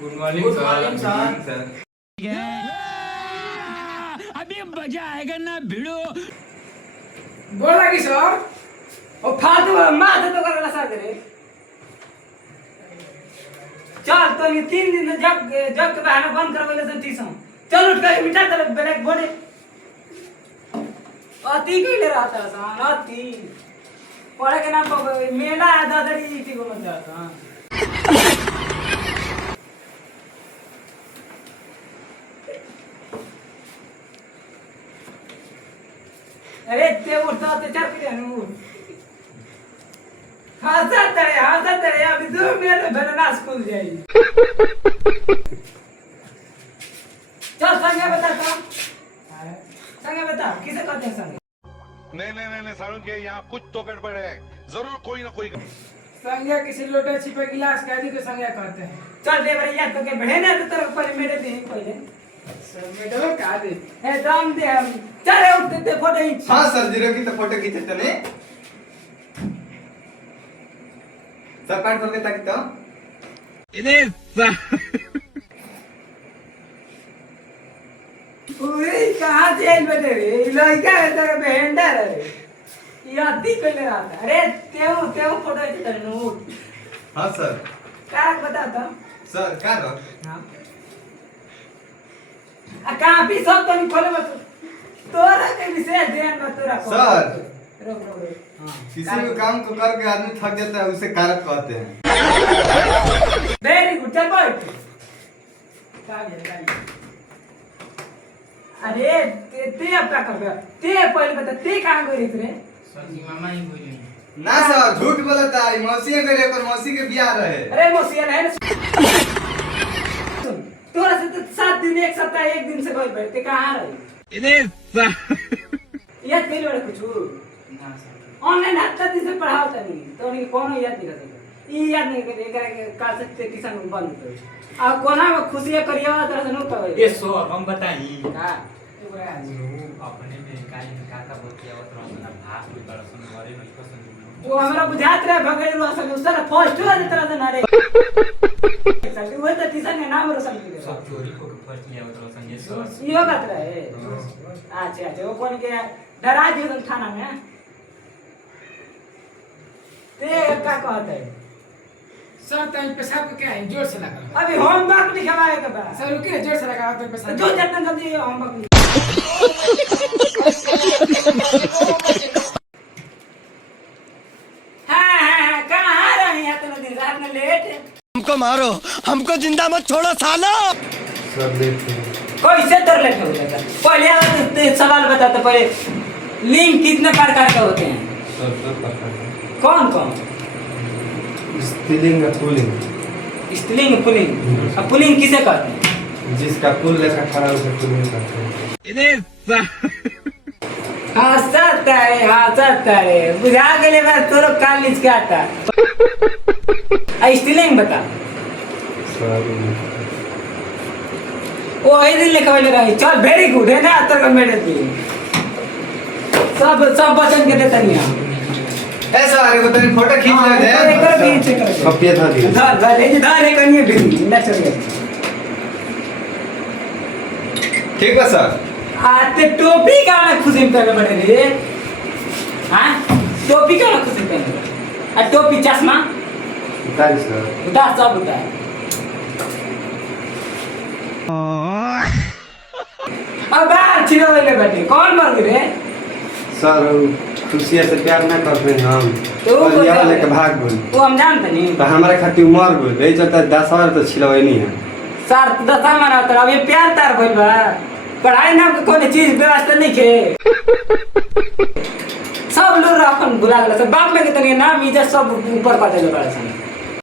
Good morning sir. अभी मजा आएगा ना भिड़ो। बोला कि सर ओ फालतू माथे तो करला सर रे। चल तो ये 3 दिन जग जग के बहाना बंद करवेले से ट्यूशन। चल उठ के मिटा दे ब्लैक बोर्ड। अति कइले रहता सन अति। पढ़े के नाम पर मेला दादरी इति को मत जाता। अरे ते उठता ते चार के नु हंसत रे अभी 2 मिनट में भेलना स्कूल जाई। चल संगे बता तो संगे बता किसे कहते हैं संगे? नहीं सारुण के यहाँ कुछ तो गड़बड़ है, जरूर कोई ना कोई। संज्ञा किसी लोटे छिपे गिलास कैदी को संज्ञा कहते हैं। चल दे भैया तो के बढ़े ना तो तेरे पहले मेरे दे पहले मेडल का दे ए दाम दे हम चल उठ दे फोटो खींच। हाँ सर जीरो की तो फोटो खींचे चले सर पैंट खोल के ताकि तो पूरे कहाँ जेल में रे लड़का है तेरे बहनदार है ये अति कोई नहीं आता। अरे तेऊ फोटो खींच कर नो। हाँ सर क्या बता तो सर क्या रो हां आ कहाँ भी सब तो नहीं खोले मत तोरा के विशेष ध्यान मत रखो सर। रुक हां किसी भी काम को करके आदमी थक जाता है उसे कारक कहते हैं। वेरी गुड चल बैठ। अरे ते अब क्या कर रहा ते पहले बता ते कहाँ गई रे? सर जी मामा ही बोली ना सर झूठ बोलता है मौसी करे पर मौसी के बियाह रहे। अरे मौसिया है ना तोरा से तो 7 दिन एक सप्ताह एक दिन से गई बैठते कहाँ रही? याद कइले वाला कुछ ना सर ऑनलाइन हफ्ता दिन से पढ़ाओ तनी तो नहीं कोनो याद नहीं कर सकता ई याद नहीं करे करे का सकते ट्यूशन बंद कर आ कोना में खुशी करिया वाला तरह से न करे। ये सो हम बताई हां अपने में काई का बोलते आवत रहना भाग कोई बड़सन घरे में पसंद वो हमरा बुझात रहे भगेल रोशन उसरा फर्स्ट वाले तरह से ना रे चलती वो तो ट्यूशन के नाम रोशन के सब चोरी को फर्स्ट लिया आवत रहन ये सो यो बात रहे। अच्छा वो कौन के डरा दियो थाना में ते का कहते है सर टाइम पेशाब को क्या है जोर से लगा अभी होमवर्क लिखवाए के बाद सर रुकिए जोर से लगा तो पेशाब जो जितना जल्दी होमवर्क हाँ कहाँ रही है तुम दिन रात में लेट हमको मारो, हमको जिंदा मत छोड़ो सालो। सर देखते कैसे तर लेट हो जाता? पहले सवाल बताते पहले लिंग कितने प्रकार के होते हैं? सर पता है कौन कौन? स्त्रीलिंग पुल्लिंग स्त्रीलिंग पुल्लिंग। अब पुल्लिंग किसे कहते हैं? जिसका पुल लेखा खड़ा उसे पुल्लिंग कहते हैं। हाँ सत्ता है बुझा के लिए बस तोरो काल नीच के आता स्त्रीलिंग बता। सर वो एक दिन लिखा वाले रही चल वेरी गुड है ना तर का मेरे दी सब वचन के देता नहीं ऐसा अरे को तेरी फोटो खींच ले दे कॉपी था दी धर है कन्या भी ना चलिए ठीक है सर। आते टोपी का ना खुशी में पहले बड़े रे हां टोपी का ना खुशी में पहले आ टोपी चश्मा बताइए सर। बता सब बता। अब बाहर छिड़ो वाले बैठे कौन मर गए? सर खुशिया से प्यार ना करते हैं हम तो और यहाँ लेके भाग गए वो हम जानते नहीं तो हमारे खातिर मर गए यही चलता 10 बार तो छिलवे नहीं है सर 10 मना तो अब ये प्यार तार भइल बा पढ़ाई नाम के कोई चीज व्यवस्था नहीं के सब लोग अपन भुला गेल सब बाप में के तनी नाम इज्जत सब ऊपर कर देले बड़ा सन।